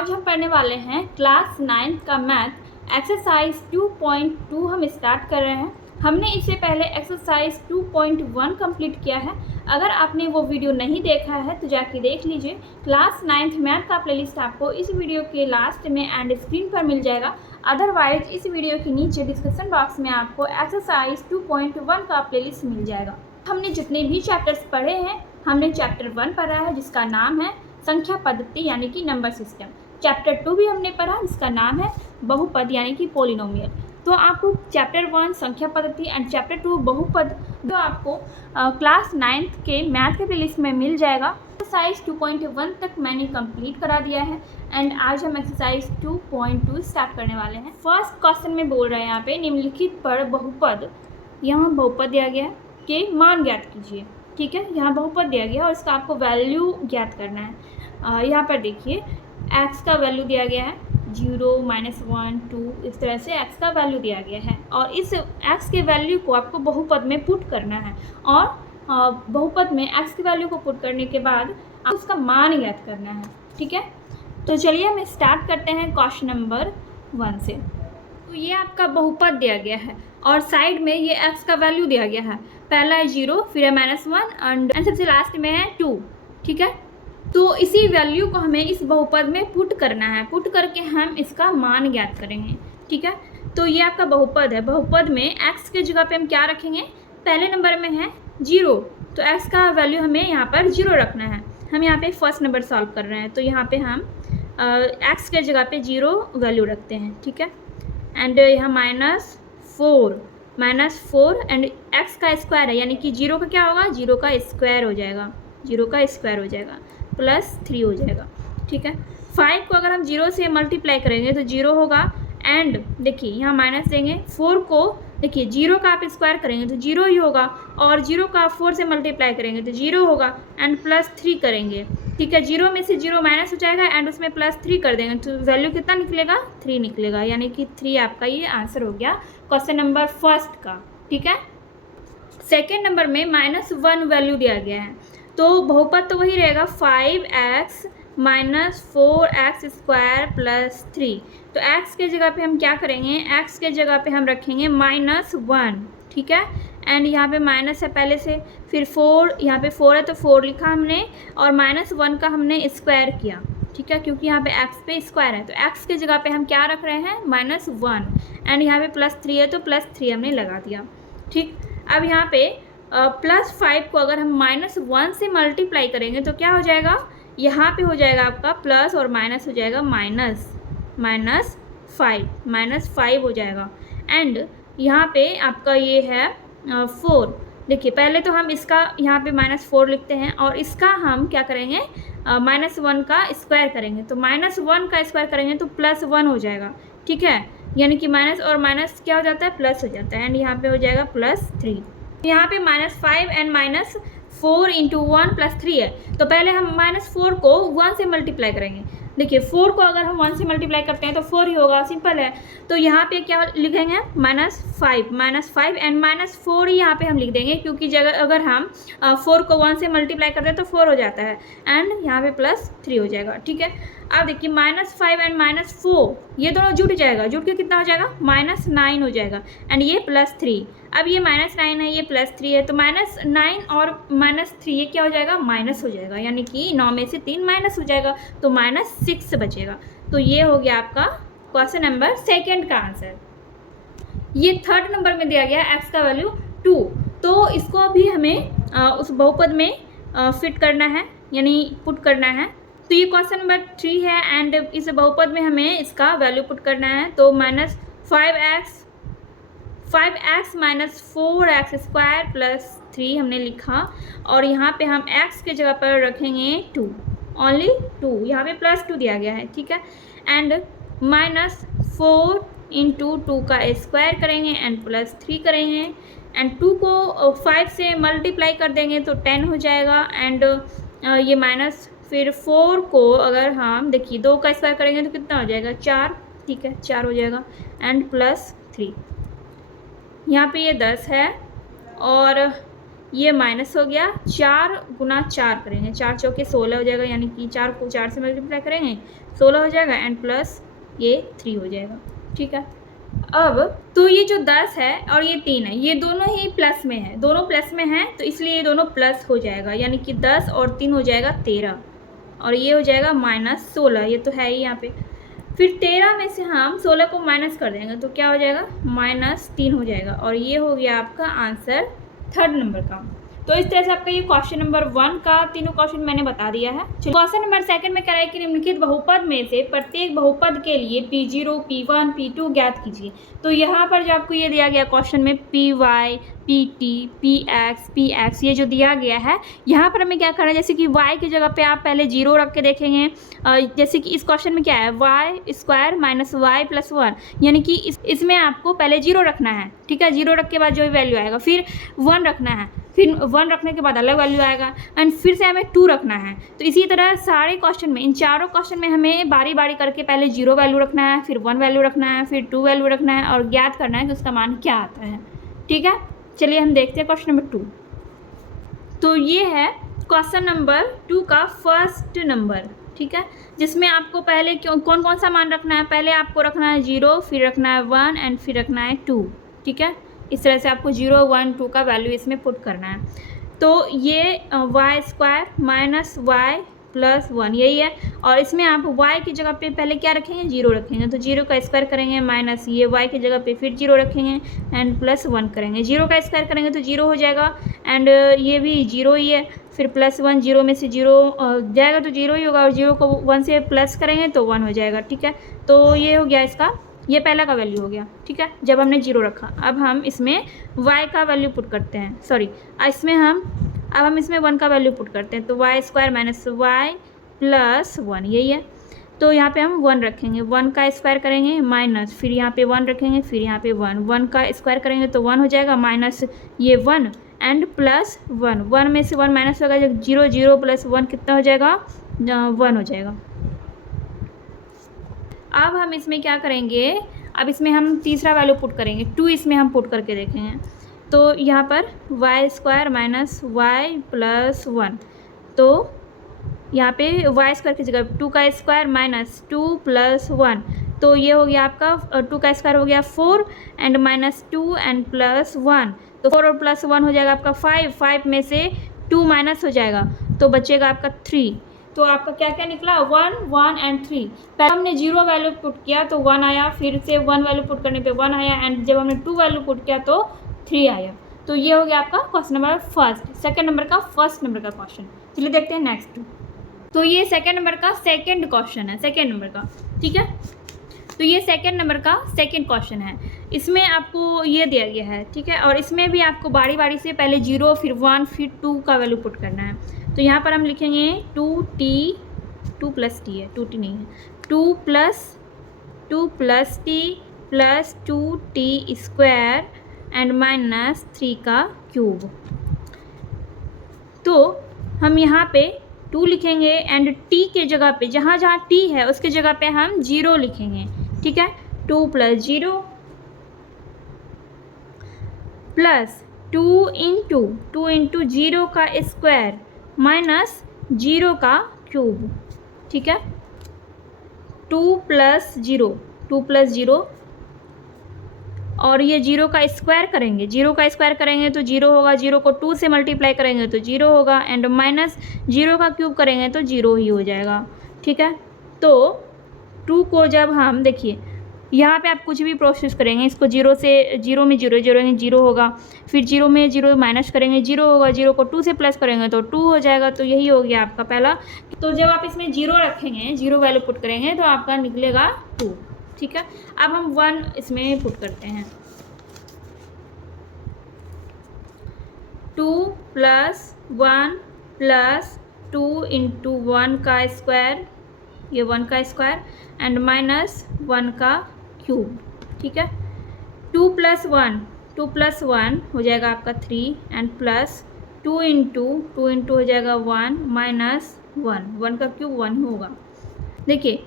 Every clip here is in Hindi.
आज हम पढ़ने वाले हैं क्लास 9th का मैथ एक्सरसाइज 2.2 हम स्टार्ट कर रहे हैं। हमने इससे पहले एक्सरसाइज 2.1 कंप्लीट किया है। अगर आपने वो वीडियो नहीं देखा है तो जाके देख लीजिए। क्लास 9th मैथ का प्लेलिस्ट आपको इस वीडियो के लास्ट में एंड स्क्रीन पर मिल जाएगा। अदरवाइज इस वीडियो के नीचे डिस्क्रिप्शन बॉक्स में आपको एक्सरसाइज 2.1 का प्लेलिस्ट मिल जाएगा। हमने जितने भी चैप्टर्स पढ़े हैं, हमने चैप्टर 1 पढ़ा है जिसका नाम है संख्या पद्धति यानी कि नंबर सिस्टम। चैप्टर 2 भी हमने पढ़ा जिसका नाम है बहुपद यानी कि पोलिनोमियल। तो आपको चैप्टर 1 संख्या पद्धति एंड चैप्टर 2 बहुपद जो आपको क्लास 9th के मैथ के प्लेलिस्ट में मिल जाएगा। एक्सरसाइज 2.1 तक मैंने कंप्लीट करा दिया है एंड आज हम एक्सरसाइज 2.2 स्टार्ट करने वाले हैं। फर्स्ट क्वेश्चन में बोल रहे हैं यहाँ पे निम्नलिखित पर बहुपद, यहाँ बहुपद दिया गया है के मान ज्ञात कीजिए। ठीक है, यहाँ बहुपद दिया गया और इसका आपको वैल्यू ज्ञात करना है। यहाँ पर देखिए x का वैल्यू दिया गया है 0, -1, 2, इस तरह से x का वैल्यू दिया गया है और इस x के वैल्यू को आपको बहुपद में पुट करना है और बहुपद में x की वैल्यू को पुट करने के बाद आपको उसका मान ज्ञात करना है। ठीक है, तो चलिए हम स्टार्ट करते हैं क्वेश्चन नंबर 1 से। तो ये आपका बहुपद दिया गया है और साइड में ये x का वैल्यू दिया गया है। पहला है 0, फिर है -1 एंड सबसे लास्ट में है 2। ठीक है, तो इसी वैल्यू को हमें इस बहुपद में पुट करना है। पुट करके हम इसका मान ज्ञात करेंगे। ठीक है, तो ये आपका बहुपद है। बहुपद में x के जगह पे हम क्या रखेंगे, पहले नंबर में है 0, तो x का वैल्यू हमें यहाँ पर 0 रखना है। हम यहाँ पे फर्स्ट नंबर सॉल्व कर रहे हैं तो यहाँ पे हम x के जगह पे 0 वैल्यू रखते हैं। ठीक है, एंड यहाँ -4 एंड x का स्क्वायर है यानी कि 0 का क्या होगा, 0 का स्क्वायर हो जाएगा, 0 का स्क्वायर हो जाएगा +3 हो जाएगा। ठीक है, 5 को अगर हम 0 से मल्टीप्लाई करेंगे तो 0 होगा एंड देखिए यहाँ माइनस देंगे। 4 को देखिए 0 का आप स्क्वायर करेंगे तो 0 ही होगा और 0 का 4 से मल्टीप्लाई करेंगे तो 0 होगा एंड +3 करेंगे। ठीक है, 0 में से 0 माइनस हो जाएगा एंड उसमें +3 कर देंगे तो वैल्यू कितना निकलेगा, 3 निकलेगा, यानी कि 3 आपका ये आंसर हो गया क्वेश्चन नंबर फर्स्ट का। ठीक है, सेकेंड नंबर में -1 वैल्यू दिया गया है तो बहुपद तो वही रहेगा 5x - 4x² + 3। तो x के जगह पे हम क्या करेंगे, x के जगह पे हम रखेंगे -1। ठीक है, एंड यहाँ पे माइनस है पहले से, फिर 4, यहाँ पे 4 है तो 4 लिखा हमने और -1 का हमने स्क्वायर किया। ठीक है, क्योंकि यहाँ पे x पे स्क्वायर है तो x के जगह पे हम क्या रख रहे हैं, -1 एंड यहाँ पे +3 है तो +3 हमने लगा दिया। ठीक, अब यहाँ पे +5 को अगर हम -1 से मल्टीप्लाई करेंगे तो क्या हो जाएगा, यहाँ पे हो जाएगा आपका प्लस और माइनस हो जाएगा -5 हो जाएगा एंड यहाँ पे आपका ये है 4। देखिए पहले तो हम इसका यहाँ पे -4 लिखते हैं और इसका हम क्या करेंगे, -1 का स्क्वायर करेंगे तो -1 का स्क्वायर करेंगे तो +1 हो जाएगा। ठीक है, यानी कि माइनस और माइनस क्या हो जाता है, प्लस हो जाता है एंड यहाँ पे हो जाएगा +3। यहाँ पे -5 एंड -4 × 1 + 3 है तो पहले हम -4 को 1 से मल्टीप्लाई करेंगे। देखिए 4 को अगर हम 1 से मल्टीप्लाई करते हैं तो 4 ही होगा, सिंपल है। तो यहाँ पे क्या लिखेंगे, -5 एंड -4 ही यहाँ पे हम लिख देंगे क्योंकि अगर हम 4 को 1 से मल्टीप्लाई करते हैं तो 4 हो जाता है एंड यहाँ पे +3 हो जाएगा। ठीक है, अब देखिए -5 एंड -4 ये दोनों जुट जाएगा, जुट के कितना हो जाएगा, -9 हो जाएगा एंड ये +3। अब ये -9 है, ये +3 है तो -9 और -3 ये क्या हो जाएगा, माइनस हो जाएगा, यानी कि 9 में से 3 माइनस हो जाएगा तो -6 बचेगा। तो ये हो गया आपका क्वेश्चन नंबर सेकेंड का आंसर। ये थर्ड नंबर में दिया गया x का वैल्यू 2, तो इसको अभी हमें उस बहुपद में फिट करना है यानी पुट करना है। तो ये क्वेश्चन नंबर 3 है एंड इस बहुपद में हमें इसका वैल्यू पुट करना है। तो -5x - 4x² + 3 हमने लिखा और यहाँ पे हम x के जगह पर रखेंगे 2, ओनली 2, यहाँ पे +2 दिया गया है। ठीक है, एंड -4 × 2 का स्क्वायर करेंगे एंड +3 करेंगे एंड 2 को 5 से मल्टीप्लाई कर देंगे तो 10 हो जाएगा एंड ये माइनस, फिर 4 को अगर हम देखिए 2 का स्क्वायर करेंगे तो कितना हो जाएगा, 4। ठीक है, 4 हो जाएगा एंड +3। यहाँ पे ये 10 है और ये माइनस हो गया, 4 गुना 4 करेंगे, 4 चौके 16 हो जाएगा, यानी कि 4 को 4 से मल्टीप्लाई करेंगे 16 हो जाएगा एंड प्लस ये 3 हो जाएगा। ठीक है, अब तो ये जो 10 है और ये 3 है, ये दोनों ही प्लस में है, दोनों प्लस में हैं, तो इसलिए ये दोनों प्लस हो जाएगा, यानी कि 10 और 3 हो जाएगा 13 और ये हो जाएगा -16, ये तो है ही यहाँ पे। फिर 13 में से हम 16 को माइनस कर देंगे तो क्या हो जाएगा, -3 हो जाएगा और ये हो गया आपका आंसर 3rd नंबर का। तो इस तरह से आपका ये क्वेश्चन नंबर 1 का तीनों क्वेश्चन मैंने बता दिया है। क्वेश्चन नंबर 2 में कह रहा है कि निम्नलिखित बहुपद में से प्रत्येक बहुपद के लिए P0, P1, P2 ज्ञात कीजिए। तो यहाँ पर जो आपको ये दिया गया क्वेश्चन में PY, PT, PX ये जो दिया गया है, यहाँ पर हमें क्या करना है, जैसे कि y की जगह पे आप पहले 0 रख के देखेंगे। जैसे कि इस क्वेश्चन में क्या है, y² माइनस y प्लस 1, यानी कि इसमें आपको पहले 0 रखना है। ठीक है, 0 रख के बाद जो भी वैल्यू आएगा, फिर 1 रखना है, फिर 1 रखने के बाद अलग वैल्यू आएगा एंड फिर से हमें 2 रखना है। तो इसी तरह सारे क्वेश्चन में, इन चारों क्वेश्चन में हमें बारी बारी करके पहले 0 वैल्यू रखना है, फिर 1 वैल्यू रखना है, फिर 2 वैल्यू रखना है और ज्ञात करना है कि उसका मान क्या आता है। ठीक है, चलिए हम देखते हैं क्वेश्चन नंबर 2। तो ये है क्वेश्चन नंबर 2 का फर्स्ट नंबर। ठीक है, जिसमें आपको पहले कौन कौन सा मान रखना है, पहले आपको रखना है 0, फिर रखना है 1 एंड फिर रखना है 2। ठीक है, इस तरह से आपको 0, 1, 2 का वैल्यू इसमें पुट करना है। तो ये y² माइनस y प्लस 1 यही है, और इसमें आप y की जगह पे पहले क्या रखेंगे, 0 रखेंगे, तो 0 का स्क्वायर करेंगे माइनस ये y की जगह पे फिर 0 रखेंगे एंड प्लस 1 करेंगे, 0 का स्क्वायर करेंगे तो 0 हो जाएगा एंड ये भी 0 ही है, फिर प्लस 1, 0 में से 0 जाएगा तो 0 ही होगा और 0 को 1 से प्लस करेंगे तो 1 हो जाएगा। ठीक है, तो ये हो गया इसका, ये पहला का वैल्यू हो गया। ठीक है, जब हमने 0 रखा, अब हम इसमें y का वैल्यू पुट करते हैं, अब हम इसमें 1 का वैल्यू पुट करते हैं, तो y² माइनस y प्लस 1 यही है। तो यहाँ पे हम 1 रखेंगे, 1 का स्क्वायर करेंगे माइनस, फिर यहाँ पे 1 रखेंगे, फिर यहाँ पे 1 का स्क्वायर करेंगे तो 1 हो जाएगा, माइनस ये 1 एंड प्लस 1 में से 1 माइनस होगा, 0, 0 प्लस 1 कितना हो जाएगा, 1 हो जाएगा। अब हम इसमें क्या करेंगे, अब इसमें हम तीसरा वैल्यू पुट करेंगे, 2 इसमें हम पुट करके देखेंगे। तो यहाँ पर y² माइनस y प्लस 1, तो यहाँ पे y² की जगह 2 का स्क्वायर माइनस 2 प्लस 1, तो ये हो गया आपका 2 का स्क्वायर हो गया 4 एंड माइनस 2 एंड प्लस 1, तो 4 और प्लस 1 हो जाएगा आपका 5 में से 2 माइनस हो जाएगा तो बचेगा आपका 3। तो आपका क्या क्या निकला, 1, 1 एंड 3। पहले हमने 0 वैल्यू पुट किया तो 1 आया, फिर से 1 वैल्यू पुट करने पे 1 आया एंड जब हमने 2 वैल्यू पुट किया तो 3 आया। तो ये हो गया आपका क्वेश्चन नंबर सेकंड नंबर का फर्स्ट नंबर का क्वेश्चन। चलिए देखते हैं नेक्स्ट। तो ये सेकंड नंबर का सेकंड क्वेश्चन है, सेकंड नंबर का। ठीक है, तो ये सेकंड नंबर का सेकंड क्वेश्चन है, इसमें आपको ये दिया गया है। ठीक है, और इसमें भी आपको बारी बारी से पहले 0 फिर 1 फिर 2 का वैल्यू पुट करना है। तो यहाँ पर हम लिखेंगे 2t, 2 प्लस t है, 2t नहीं है, 2 plus t plus 2t square and minus 3 का क्यूब। तो हम यहाँ पे 2 लिखेंगे एंड t के जगह पे जहाँ जहाँ t है उसके जगह पे हम 0 लिखेंगे। ठीक है, 2 प्लस 0 प्लस 2 इंटू 0 का स्क्वायर माइनस 0 का क्यूब। ठीक है, 2 प्लस 0 और ये 0 का स्क्वायर करेंगे, 0 का स्क्वायर करेंगे तो 0 होगा, 0 को 2 से मल्टीप्लाई करेंगे तो 0 होगा एंड माइनस 0 का क्यूब करेंगे तो 0 ही हो जाएगा। ठीक है, तो 2 को जब हम देखिए यहाँ पे आप कुछ भी प्रोसेस करेंगे, इसको 0 से 0 में 0 जोड़ेंगे 0 होगा, फिर 0 में 0 माइनस करेंगे 0 होगा, 0 को 2 से प्लस करेंगे तो 2 हो जाएगा। तो यही हो गया आपका पहला। तो जब आप इसमें 0 रखेंगे, 0 वैल्यू पुट करेंगे तो आपका निकलेगा 2। ठीक है, अब हम 1 इसमें पुट करते हैं, 2 प्लस 1 प्लस 2 इंटू 1 का स्क्वायर, ये 1 का स्क्वायर एंड माइनस 1 का क्यूब। ठीक है, 2 प्लस 1 हो जाएगा आपका 3 एंड प्लस 2 इंटू हो जाएगा 1 माइनस 1 का क्यूब 1 होगा। देखिए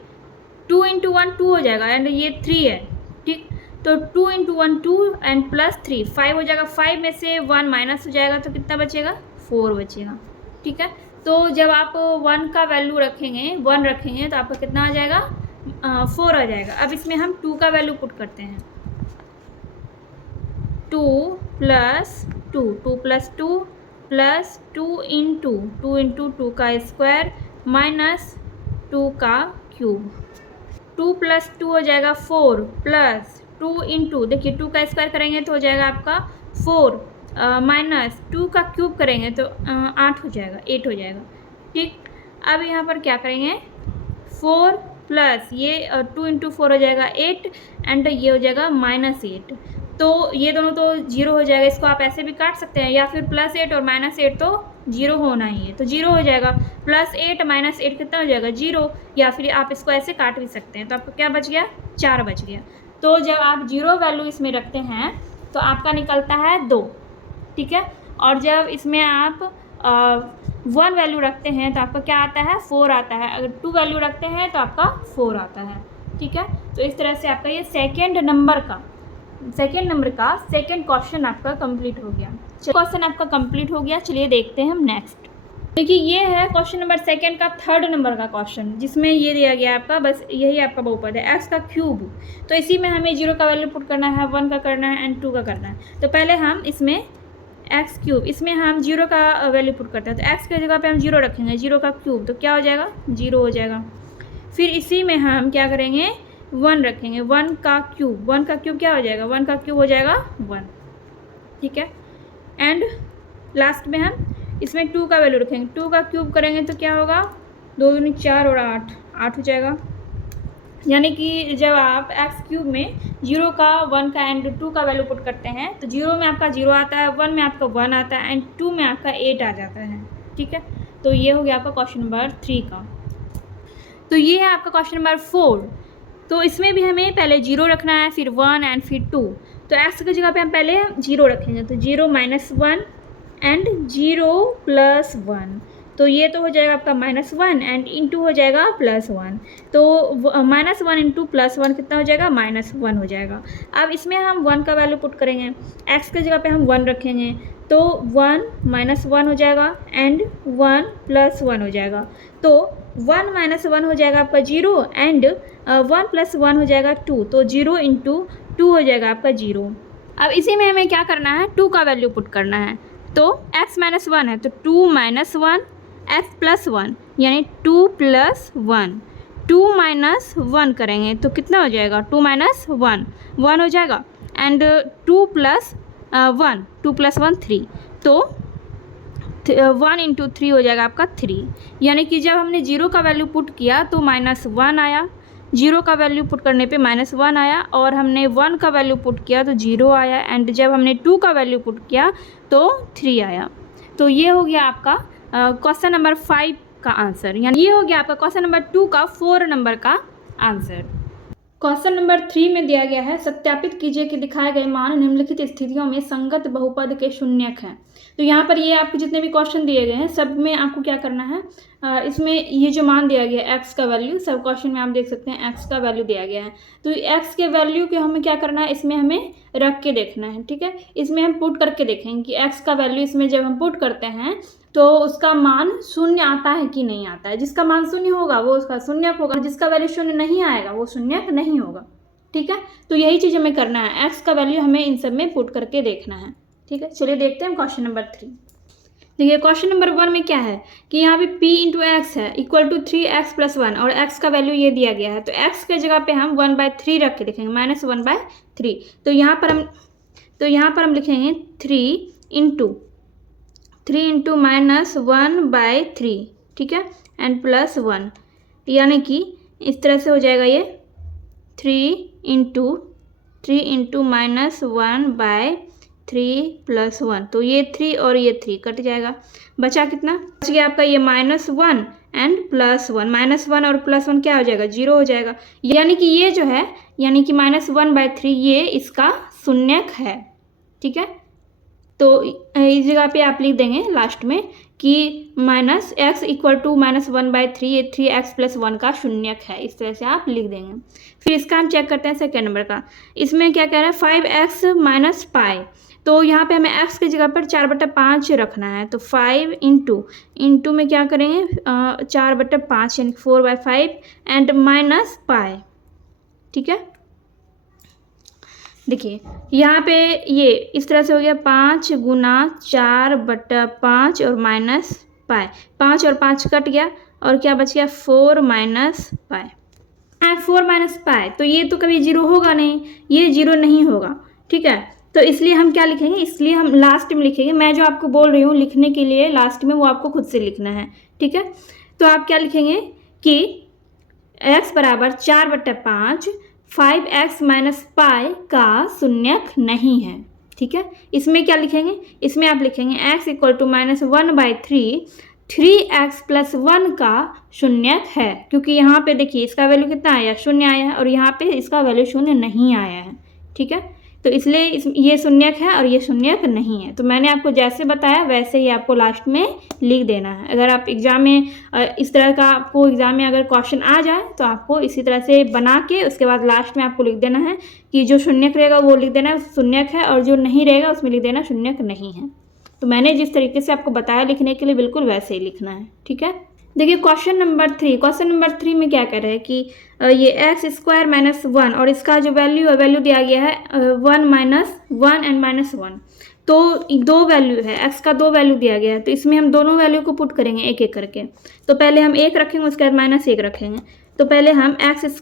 2 इंटू 1 2 हो जाएगा एंड ये 3 है। ठीक, तो 2 इंटू 1 2 एंड प्लस 3 5 हो जाएगा। 5 में से 1 माइनस हो जाएगा तो कितना बचेगा, 4 बचेगा। ठीक है, तो जब आप 1 का वैल्यू रखेंगे 1 रखेंगे तो आपका कितना आ जाएगा, 4 आ जाएगा। अब इसमें हम 2 का वैल्यू पुट करते हैं, 2 प्लस 2 2 प्लस 2 प्लस 2 इंटू 2 का स्क्वायर माइनस 2 का क्यूब। 2 प्लस 2 हो जाएगा 4 प्लस 2 इंटू, देखिए 2 का स्क्वायर करेंगे तो हो जाएगा आपका 4 माइनस 2 का क्यूब करेंगे तो 8 हो जाएगा, 8 हो जाएगा। ठीक, अब यहाँ पर क्या करेंगे, 4 प्लस ये 2 इंटू 4 हो जाएगा 8 एंड ये हो जाएगा -8। तो ये दोनों तो 0 हो जाएगा, इसको आप ऐसे भी काट सकते हैं, या फिर +8 और -8 तो 0 होना ही है, तो 0 हो जाएगा। +8 -8 कितना हो जाएगा, 0। या फिर आप इसको ऐसे काट भी सकते हैं, तो आपको क्या बच गया, 4 बच गया। तो जब आप 0 वैल्यू इसमें रखते हैं तो आपका निकलता है 2। ठीक है, और जब इसमें आप 1 वैल्यू रखते हैं तो आपका क्या आता है, 4 आता है। अगर 2 वैल्यू रखते हैं तो आपका 4 आता है। ठीक है, तो इस तरह से आपका ये सेकेंड नंबर का सेकेंड क्वेश्चन आपका कंप्लीट हो गया। क्वेश्चन आपका कंप्लीट हो गया, चलिए देखते हैं हम नेक्स्ट। देखिए ये है क्वेश्चन नंबर सेकेंड का 3rd नंबर का क्वेश्चन, जिसमें ये दिया गया आपका, बस यही आपका बहुपद है x का क्यूब। तो इसी में हमें 0 का वैल्यू पुट करना है, 1 का करना है एंड 2 का करना है। तो पहले हम इसमें एक्स क्यूब, इसमें हम 0 का वैल्यू पुट करते हैं, तो x की जगह पे हम 0 रखेंगे, 0 का क्यूब तो क्या हो जाएगा, 0 हो जाएगा। फिर इसी में हम क्या करेंगे, 1 रखेंगे, 1 का क्यूब, 1 का क्यूब क्या हो जाएगा, 1 का क्यूब हो जाएगा 1। ठीक है, एंड लास्ट में हम इसमें 2 का वैल्यू रखेंगे, 2 का क्यूब करेंगे तो क्या होगा, 2 दूनी 4 और 8 हो जाएगा। यानी कि जब आप एक्स क्यूब में 0 का 1 का एंड 2 का वैल्यू पुट करते हैं तो 0 में आपका 0 आता है, 1 में आपका 1 आता है एंड 2 में आपका 8 आ जाता है। ठीक है, तो ये हो गया आपका क्वेश्चन नंबर 3 का। तो ये है आपका क्वेश्चन नंबर 4। तो इसमें भी हमें पहले 0 रखना है, फिर 1 एंड फिर 2। तो एक्स की जगह पे हम पहले 0 रखेंगे, तो 0 - 1 एंड 0 + 1, तो ये तो हो जाएगा आपका -1 एंड इंटू हो जाएगा +1। तो -1 इंटू +1 कितना हो जाएगा, -1 हो जाएगा। अब इसमें हम 1 का वैल्यू पुट करेंगे, x की जगह पे हम 1 रखेंगे, तो 1 - 1 हो जाएगा एंड 1 + 1 हो जाएगा। तो 1 - 1 हो जाएगा आपका 0 एंड 1 + 1 हो जाएगा 2, तो 0 इंटू 2 हो जाएगा आपका 0। अब इसी में हमें क्या करना है, 2 का वैल्यू पुट करना है, तो x - 1 है तो 2 - 1 x + 1 यानी 2 + 1, 2 - 1 करेंगे तो कितना हो जाएगा, 2 - 1 1 हो जाएगा एंड 2 + 1 2 + 1 3, तो 1 इंटू 3 हो जाएगा आपका 3। यानी कि जब हमने 0 का वैल्यू पुट किया तो -1 आया, 0 का वैल्यू पुट करने पे -1 आया, और हमने 1 का वैल्यू पुट किया तो 0 आया एंड जब हमने 2 का वैल्यू पुट किया तो 3 आया। तो ये हो गया आपका क्वेश्चन नंबर 5 का आंसर, यानी ये हो गया आपका क्वेश्चन नंबर 2 का 4 नंबर का आंसर। क्वेश्चन नंबर 3 में दिया गया है, सत्यापित कीजिए कि दिखाए गए मान निम्नलिखित स्थितियों में संगत बहुपद के शून्यक हैं। तो यहाँ पर ये आपको जितने भी क्वेश्चन दिए गए हैं सब में आपको क्या करना है, इसमें ये जो मान दिया गया है एक्स का वैल्यू, सब क्वेश्चन में आप देख सकते हैं एक्स का वैल्यू दिया गया है, तो एक्स के वैल्यू के हमें क्या करना है, इसमें हमें रख के देखना है। ठीक है, इसमें हम पुट करके देखेंगे कि एक्स का वैल्यू इसमें जब हम पुट करते हैं तो उसका मान 0 आता है कि नहीं आता है। जिसका मान 0 होगा वो उसका शून्यक होगा, जिसका वैल्यू 0 नहीं आएगा वो शून्यक नहीं होगा। ठीक है, तो यही चीज़ हमें करना है, एक्स का वैल्यू हमें इन सब में पुट करके देखना है। ठीक है, चलिए देखते हैं क्वेश्चन नंबर 3। देखिए क्वेश्चन नंबर 1 में क्या है कि यहाँ पे p × x है इक्वल टू 3x + 1 और x का वैल्यू ये दिया गया है, तो x के जगह पे हम 1/3 रख के देखेंगे, -1/3। तो यहाँ पर हम लिखेंगे 3 × -1/3, ठीक है, एंड +1, यानी कि इस तरह से हो जाएगा ये 3 × -1/3 + 1, तो ये 3 और ये 3 कट जाएगा, बचा कितना, बच गया आपका ये -1 एंड +1, -1 और +1 क्या हो जाएगा, 0 हो जाएगा। यानी कि ये जो है, यानी कि -1/3 ये इसका शून्यक है। ठीक है, तो इस जगह पे आप लिख देंगे लास्ट में कि माइनस एक्स इक्वल टू -1/3, ये 3x+1 का शून्यक है। इस तरह से आप लिख देंगे। फिर इसका हम चेक करते हैं सेकेंड नंबर का। इसमें क्या कह रहा है 5x - पाई। तो यहाँ पे हमें x की जगह पर 4/5 रखना है। तो 5 इंटू में क्या करेंगे 4/5 यानी 4/5 एंड माइनस पाई। ठीक है, देखिए यहाँ पे ये इस तरह से हो गया 5 × 4/5 और माइनस पाई। 5 और 5 कट गया और क्या बच गया 4 माइनस पाई। 4 माइनस पाई, तो ये तो कभी जीरो होगा नहीं, ये जीरो नहीं होगा। ठीक है, तो इसलिए हम क्या लिखेंगे, इसलिए हम लास्ट में लिखेंगे। मैं जो आपको बोल रही हूँ लिखने के लिए लास्ट में, वो आपको खुद से लिखना है। ठीक है, तो आप क्या लिखेंगे कि x बराबर 4/5 5x - पाई का शून्यक नहीं है। ठीक है, इसमें क्या लिखेंगे, इसमें आप लिखेंगे x इक्वल टू -1/3 3x+1 का शून्यक है। क्योंकि यहाँ पे देखिए इसका वैल्यू कितना आया, 0 आया है, और यहाँ पे इसका वैल्यू 0 नहीं आया है। ठीक है, तो इसलिए ये शून्यक है और ये शून्यक नहीं है। तो मैंने आपको जैसे बताया वैसे ही आपको लास्ट में लिख देना है। अगर आप एग्ज़ाम में इस तरह का आपको एग्ज़ाम में अगर क्वेश्चन आ जाए तो आपको इसी तरह से बना के उसके बाद लास्ट में आपको लिख देना है कि जो शून्यक रहेगा वो लिख देना शून्यक है, और जो नहीं रहेगा उसमें लिख देना शून्यक नहीं है। तो मैंने जिस तरीके से आपको बताया लिखने के लिए बिल्कुल वैसे ही लिखना है। ठीक है, देखिए क्वेश्चन नंबर 3 में क्या कह रहा है कि ये x² - 1 और इसका जो वैल्यू दिया गया है 1 - 1 एंड -1। तो दो वैल्यू है, x का दो वैल्यू दिया गया है, तो इसमें हम दोनों वैल्यू को पुट करेंगे एक एक करके। तो पहले हम 1 रखेंगे, उसके बाद -1 रखेंगे। तो पहले हम x² -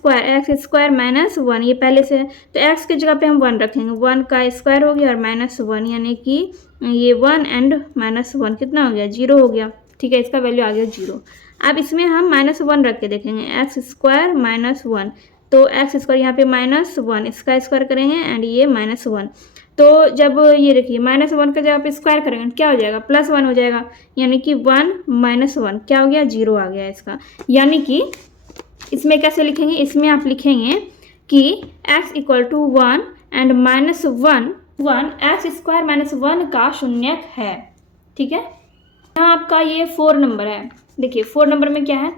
1 ये पहले से है, तो x की जगह पे हम 1 रखेंगे, 1 का स्क्वायर हो गया और -1 यानी कि ये 1 एंड -1 कितना हो गया 0 हो गया। ठीक है, इसका वैल्यू आ गया 0। अब इसमें हम -1 रख के देखेंगे, x² - 1, तो x² यहाँ पे -1 इसका स्क्वायर करेंगे एंड ये -1। तो जब ये देखिए -1 का जब आप स्क्वायर करेंगे क्या हो जाएगा +1 हो जाएगा, यानी कि 1 - 1 क्या हो गया 0 आ गया इसका। यानी कि इसमें कैसे लिखेंगे, इसमें आप लिखेंगे कि x equal to 1 and -1 x² - 1 का शून्यक है। ठीक है, यहाँ आपका ये 4 नंबर है। देखिए 4 नंबर में क्या है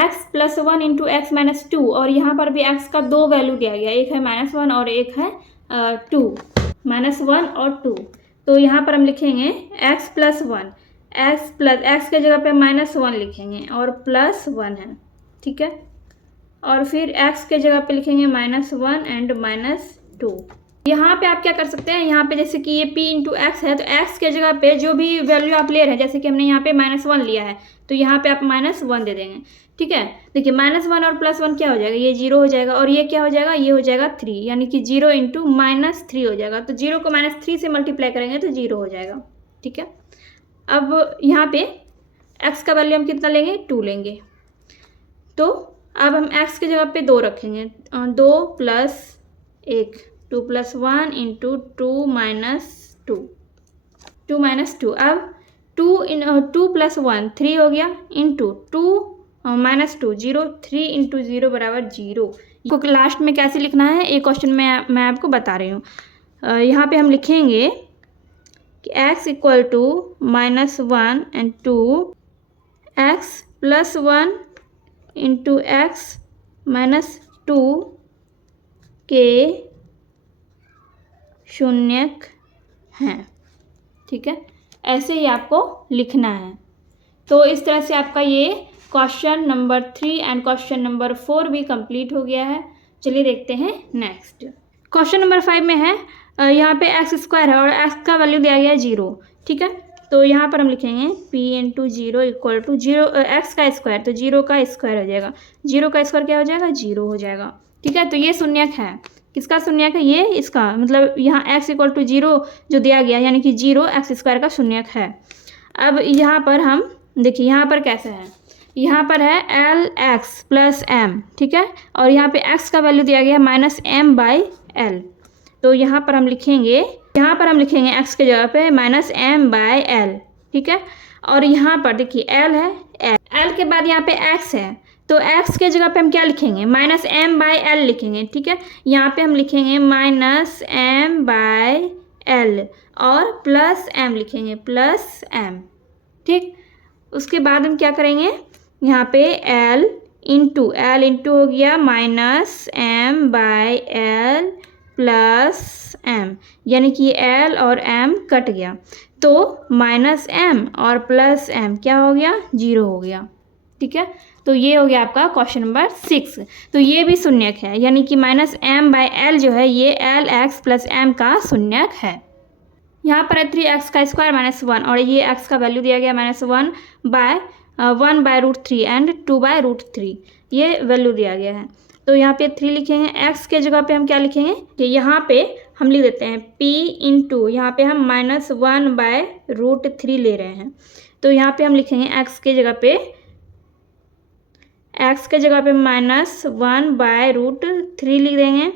x+1 इंटू x - 2, और यहाँ पर भी x का दो वैल्यू दिया गया, एक है -1 और एक है 2, -1 और 2। तो यहाँ पर हम लिखेंगे x+1 x के जगह पे -1 लिखेंगे और +1 है। ठीक है, और फिर x के जगह पे लिखेंगे -1 एंड -2। यहाँ पे आप क्या कर सकते हैं, यहाँ पे जैसे कि ये p इंटू एक्स है, तो x के जगह पे जो भी वैल्यू आप ले रहे हैं, जैसे कि हमने यहाँ पे -1 लिया है तो यहाँ पे आप -1 दे देंगे। ठीक है, देखिए -1 और +1 क्या हो जाएगा, ये 0 हो जाएगा, और ये क्या हो जाएगा, ये हो जाएगा 3, यानी कि 0 इंटू -3 हो जाएगा। तो 0 को -3 से मल्टीप्लाई करेंगे तो 0 हो जाएगा। ठीक है, अब यहाँ पे x का वैल्यू हम कितना लेंगे 2 लेंगे। तो अब हम x की जगह पे 2 रखेंगे, 2 + 1 2 + 1 इंटू 2 - 2 2 - 2। अब 2 + 1 3 हो गया इंटू 2 - 2 0 3 इंटू 0 बराबर 0। को लास्ट में कैसे लिखना है एक क्वेश्चन में मैं आपको बता रही हूँ। यहाँ पे हम लिखेंगे कि x equal to -1 and 2 x + 1 into x - 2 के शून्यक हैं। ठीक है, ऐसे ही आपको लिखना है। तो इस तरह से आपका ये question number 3 and question number 4 भी कंप्लीट हो गया है। चलिए देखते हैं नेक्स्ट क्वेश्चन नंबर 5 में है यहाँ पे x² है और x का वैल्यू दिया गया है 0। ठीक है, तो यहाँ पर हम लिखेंगे p into 0 equal to 0 x का स्क्वायर, तो 0 का स्क्वायर हो जाएगा, 0 का स्क्वायर क्या हो जाएगा 0 हो जाएगा। ठीक है, तो ये शून्यक है, किसका शून्यक है ये इसका, मतलब यहाँ x इक्वल टू 0 जो दिया गया यानी कि 0 x² का शून्यक है। अब यहाँ पर हम देखिए यहाँ पर कैसे है, यहाँ पर है LX + M। ठीक है, और यहाँ पे x का वैल्यू दिया गया है -m/l। तो यहाँ पर हम लिखेंगे x के जगह पे -m/l। ठीक है, और यहाँ पर देखिए l है, l के बाद यहाँ पे x है, तो x के जगह पे हम क्या लिखेंगे -m/l लिखेंगे। ठीक है, यहाँ पे हम लिखेंगे -m/l, और प्लस m लिखेंगे, प्लस m। ठीक, उसके बाद हम क्या करेंगे, यहाँ पे l इंटू हो गया minus m by l plus m, यानी कि l और m कट गया तो माइनस m और प्लस m क्या हो गया, 0 हो गया। ठीक है, तो ये हो गया आपका क्वेश्चन नंबर 6। तो ये भी शून्यक है, यानी कि माइनस m बाय l जो है ये l x प्लस m का शून्यक है। यहाँ पर है 3x का स्क्वायर माइनस 1 और ये x का वैल्यू दिया गया minus 1 by root 3 and 2 by root 3, ये वैल्यू दिया गया है। तो यहाँ पे 3 लिखेंगे, x के जगह पे हम क्या लिखेंगे कि यहाँ पे हम लिख देते हैं p इंटू, यहाँ पे हम माइनस 1 बाय रूट 3 ले रहे हैं, तो यहाँ पे हम लिखेंगे x के जगह पे माइनस 1 बाय रूट 3 लिख देंगे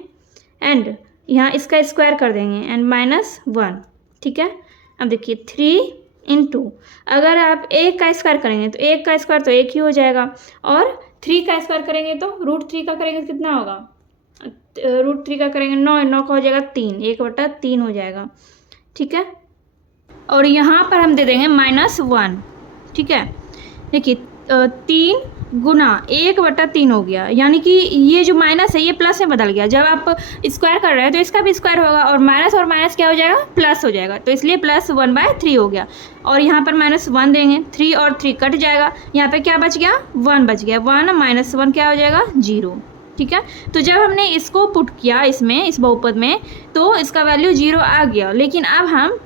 एंड यहाँ इसका स्क्वायर कर देंगे एंड माइनस 1। ठीक है, अब देखिए 3 इंटू, अगर आप 1 का स्क्वायर करेंगे तो 1 का स्क्वायर तो 1 ही हो जाएगा और 3 का स्क्वायर करेंगे तो रूट 3 का करेंगे तो कितना होगा, रूट 3 का करेंगे 9 का हो जाएगा 3, 1/3 हो जाएगा। ठीक है, और यहाँ पर हम दे देंगे माइनस 1। ठीक है, देखिए 3 गुना 1/3 हो गया, यानी कि ये जो माइनस है ये प्लस में बदल गया। जब आप स्क्वायर कर रहे हैं तो इसका भी स्क्वायर होगा और माइनस क्या हो जाएगा, प्लस हो जाएगा, तो इसलिए प्लस 1/3 हो गया। और यहाँ पर माइनस 1 देंगे, 3 और 3 कट जाएगा, यहाँ पे क्या बच गया, 1 बच गया, 1 माइनस 1 क्या हो जाएगा, 0। ठीक है, तो जब हमने इसको पुट किया इसमें, इस बहुपद में, तो इसका वैल्यू 0 आ गया, लेकिन अब हम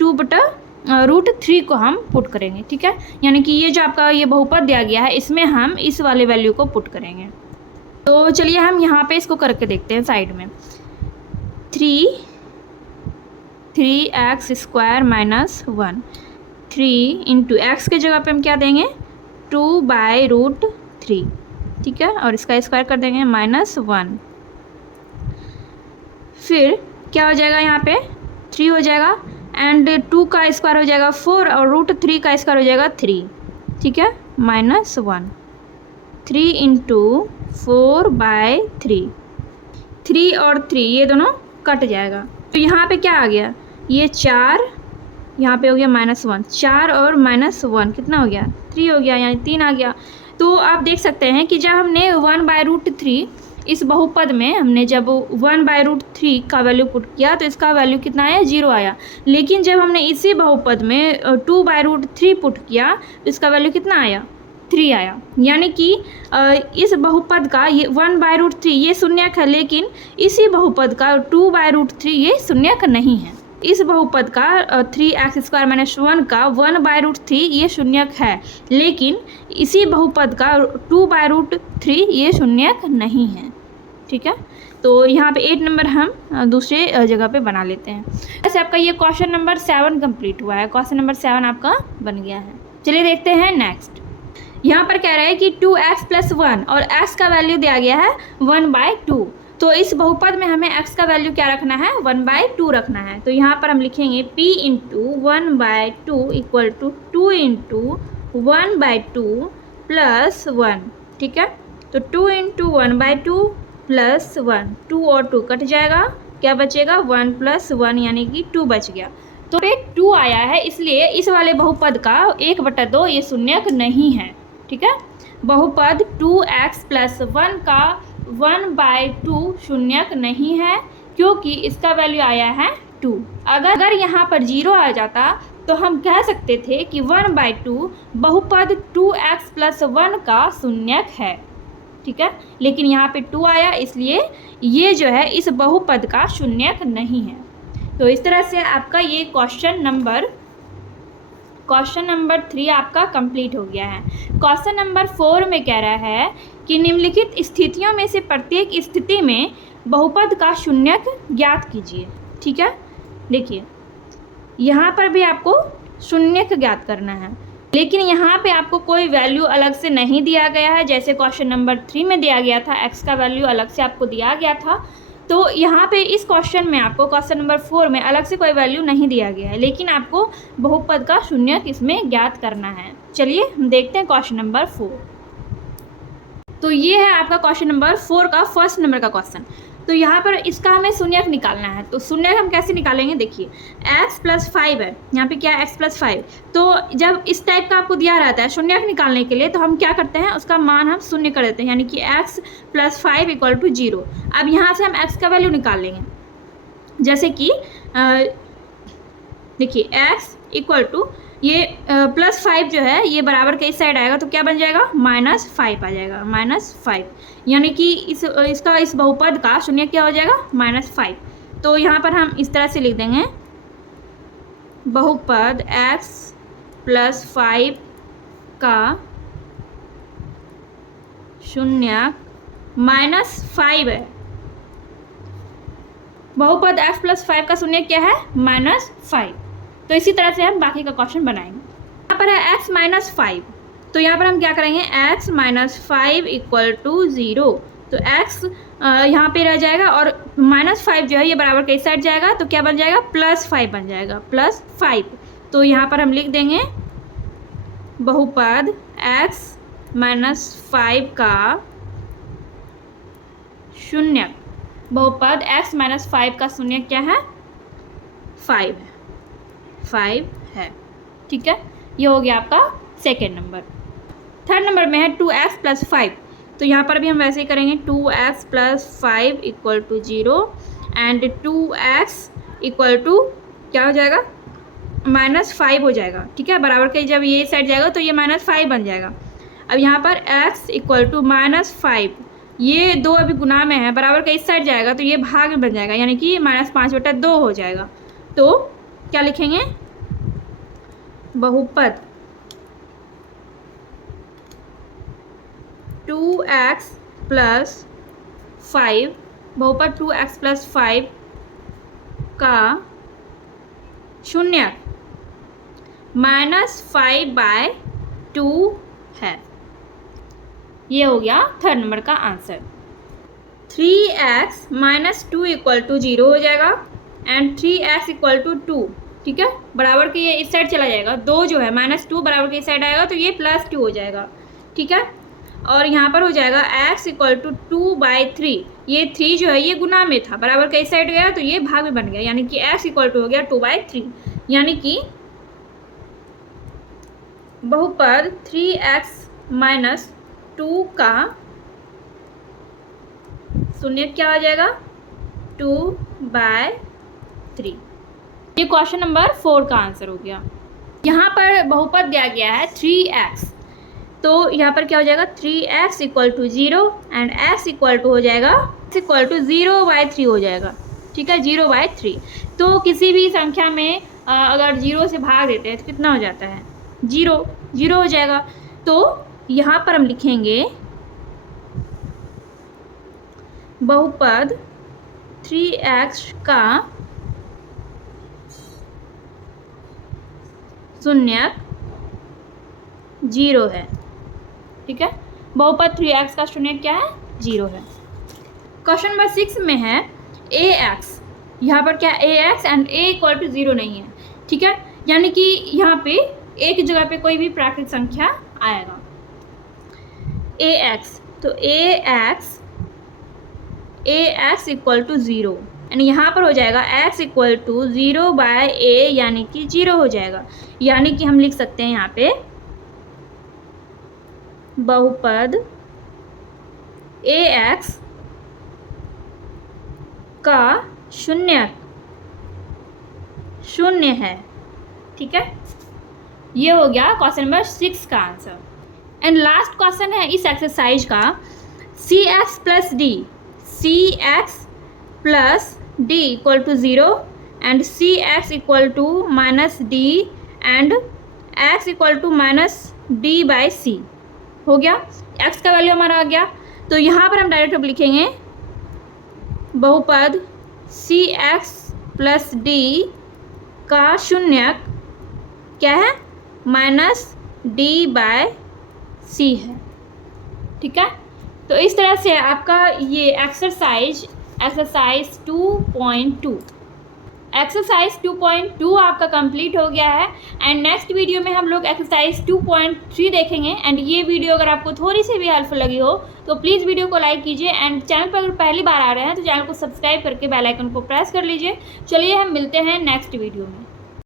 रूट 3 को हम पुट करेंगे। ठीक है, यानी कि ये जो आपका ये बहुपद दिया गया है इसमें हम इस वाले वैल्यू को पुट करेंगे। तो चलिए हम यहाँ पे इसको करके देखते हैं साइड में। 3x square minus 1, 3 into x के जगह पे हम क्या देंगे, 2 बाय रूट 3। ठीक है, और इसका स्क्वायर कर देंगे माइनस 1, फिर क्या हो जाएगा, यहाँ पे 3 हो जाएगा एंड 2 का स्क्वायर हो जाएगा 4 और रूट 3 का स्क्वायर हो जाएगा 3। ठीक है, माइनस 1, 3 इंटू 4 बाय 3, 3 और 3 ये दोनों कट जाएगा, तो यहाँ पे क्या आ गया, ये 4, यहाँ पे हो गया माइनस 1, 4 और माइनस 1 कितना हो गया, 3 हो गया, यानी 3 आ गया। तो आप देख सकते हैं कि जब हमने 1 बाय रूट 3 इस बहुपद में हमने जब 1 बाय रूट 3 का वैल्यू पुट किया तो इसका वैल्यू कितना आया, 0 आया। लेकिन जब हमने इसी बहुपद में 2 बाय रूट 3 पुट किया तो इसका वैल्यू कितना आया, 3 आया। यानी कि इस बहुपद का ये 1 बाय रूट 3 ये शून्यक है, लेकिन इसी बहुपद का 2 बाय रूट 3 ये शून्यक नहीं है। इस बहुपद का 3x स्क्वायर माइनस 1 का 1 बाय रूट 3 ये शून्यक है, लेकिन इसी बहुपद का 2 बाय रूट 3 ये शून्यक नहीं है। ठीक है, तो यहाँ पे 8 नंबर हम दूसरे जगह पे बना लेते हैं। ऐसे आपका ये क्वेश्चन नंबर 7 कंप्लीट हुआ है, क्वेश्चन नंबर 7 आपका बन गया है। चलिए देखते हैं नेक्स्ट। यहाँ पर कह रहा है कि 2x प्लस 1 और x का वैल्यू दिया गया है 1/2। तो इस बहुपद में हमें x का वैल्यू क्या रखना है, 1/2 रखना है। तो यहाँ पर हम लिखेंगे p into 1/2 equal to 2 into 1/2 plus 1। ठीक है, तो 2 इंटू 1/2 प्लस 1, 2 और 2 कट जाएगा, क्या बचेगा, 1 प्लस 1 यानी कि 2 बच गया। तो पे 2 आया है, इसलिए इस वाले बहुपद का 1/2 ये शून्यक नहीं है। ठीक है, बहुपद 2x प्लस 1 का 1/2 शून्यक नहीं है, क्योंकि इसका वैल्यू आया है 2। अगर यहाँ पर 0 आ जाता तो हम कह सकते थे कि 1/2 बहुपद 2x प्लस 1 का शून्यक है। ठीक है, लेकिन यहाँ पे 2 आया, इसलिए ये जो है इस बहुपद का शून्यक नहीं है। तो इस तरह से आपका ये क्वेश्चन नंबर 3 आपका कंप्लीट हो गया है। क्वेश्चन नंबर 4 में कह रहा है कि निम्नलिखित स्थितियों में से प्रत्येक स्थिति में बहुपद का शून्यक ज्ञात कीजिए। ठीक है, देखिए यहाँ पर भी आपको शून्यक ज्ञात करना है, लेकिन यहाँ पे आपको कोई वैल्यू अलग से नहीं दिया गया है, जैसे क्वेश्चन नंबर 3 में दिया गया था, x का वैल्यू अलग से आपको दिया गया था। तो यहाँ पे इस क्वेश्चन में आपको क्वेश्चन नंबर 4 में अलग से कोई वैल्यू नहीं दिया गया है, लेकिन आपको बहुपद का शून्यक इसमें ज्ञात करना है। चलिए हम देखते हैं क्वेश्चन नंबर 4। तो ये है आपका क्वेश्चन नंबर 4 का फर्स्ट नंबर का क्वेश्चन। तो यहाँ पर इसका हमें शून्यक निकालना है। तो शून्यक हम कैसे निकालेंगे, देखिए x + 5 है, यहाँ पे क्या है x + 5। तो जब इस टाइप का आपको दिया रहता है शून्यक निकालने के लिए, तो हम क्या करते हैं, उसका मान हम शून्य कर देते हैं, यानी कि x + 5 = 0। अब यहाँ से हम x का वैल्यू निकाल लेंगे, जैसे कि देखिए x = ये +5 जो है ये बराबर के इस साइड आएगा तो क्या बन जाएगा, -5 आ जाएगा, -5, यानी कि इस बहुपद का शून्य क्या हो जाएगा, -5। तो यहाँ पर हम इस तरह से लिख देंगे, बहुपद x + 5 का शून्य -5 है। बहुपद x + 5 का शून्य क्या है, -5। तो इसी तरह से हम बाकी का क्वेश्चन बनाएंगे। यहाँ पर है x - 5, तो यहाँ पर हम क्या करेंगे, x - 5 = 0। तो x यहाँ पे रह जाएगा और -5 जो है ये बराबर के इस साइड जाएगा तो क्या बन जाएगा, +5 बन जाएगा, +5। तो यहाँ पर हम लिख देंगे बहुपद x - 5 का शून्य, बहुपद x - 5 का शून्य क्या है, 5 है। ठीक है, ये हो गया आपका सेकेंड नंबर। थर्ड नंबर में है 2x + 5। तो यहाँ पर भी हम वैसे ही करेंगे, 2x + 5 = 0 एंड 2x = क्या हो जाएगा, -5 हो जाएगा। ठीक है, बराबर के जब ये साइड जाएगा तो ये -5 बन जाएगा। अब यहाँ पर x = -5, ये 2 अभी गुना में है, बराबर के इस साइड जाएगा तो ये भाग में बन जाएगा, यानी कि -5/2 हो जाएगा। तो क्या लिखेंगे, बहुपद 2x + 5, बहुपद 2x + 5 का शून्य -5/2 है। ये हो गया थर्ड नंबर का आंसर। 3x - 2 = 0 हो जाएगा एंड 3x = 2। ठीक है, बराबर के ये इस साइड चला जाएगा, 2 जो है -2 बराबर के इस साइड आएगा तो ये +2 हो जाएगा। ठीक है, और यहाँ पर हो जाएगा x = 2/3। ये 3 जो है ये गुना में था, बराबर के इस साइड गया तो ये भाग में बन गया, यानी कि x = हो गया 2/3, यानी कि बहुपद 3x - 2 का शून्य क्या हो जाएगा, 2/3। ये क्वेश्चन नंबर 4 का आंसर हो गया। यहाँ पर बहुपद दिया गया है 3x, तो यहाँ पर क्या हो जाएगा, 3x = 0 एंड x = हो जाएगा, x = 0/3 हो जाएगा। ठीक है, 0/3। तो किसी भी संख्या में अगर 0 से भाग देते हैं तो कितना हो जाता है, 0 हो जाएगा। तो यहाँ पर हम लिखेंगे बहुपद 3x का शून्य 0 है। ठीक है, बहुपद 3x का शून्य क्या है, 0 है। क्वेश्चन नंबर 6 में है ax, यहाँ पर क्या ax एंड a = 0 नहीं है। ठीक है, यानी कि यहाँ पे एक जगह पे कोई भी प्राकृतिक संख्या आएगा, ax, तो ax = 0 एंड यहाँ पर हो जाएगा x = 0/a, यानी कि 0 हो जाएगा। यानी कि हम लिख सकते हैं यहाँ पे बहुपद ax का शून्य है। ठीक है, ये हो गया क्वेश्चन नंबर 6 का आंसर। एंड लास्ट क्वेश्चन है इस एक्सरसाइज का, cx + d = 0 and cx = -d and x = -d/c हो गया। x का वैल्यू हमारा आ गया, तो यहाँ पर हम डायरेक्ट अब लिखेंगे बहुपद cx + d का शून्य क्या है, -d/c है। ठीक है, तो इस तरह से आपका ये एक्सरसाइज 2.2 एक्सरसाइज 2.2 आपका कंप्लीट हो गया है एंड नेक्स्ट वीडियो में हम लोग एक्सरसाइज 2.3 देखेंगे। एंड ये वीडियो अगर आपको थोड़ी सी भी हेल्पफुल लगी हो तो प्लीज़ वीडियो को लाइक कीजिए एंड चैनल पर अगर पहली बार आ रहे हैं तो चैनल को सब्सक्राइब करके बेल आइकन को प्रेस कर लीजिए। चलिए हम मिलते हैं नेक्स्ट वीडियो में।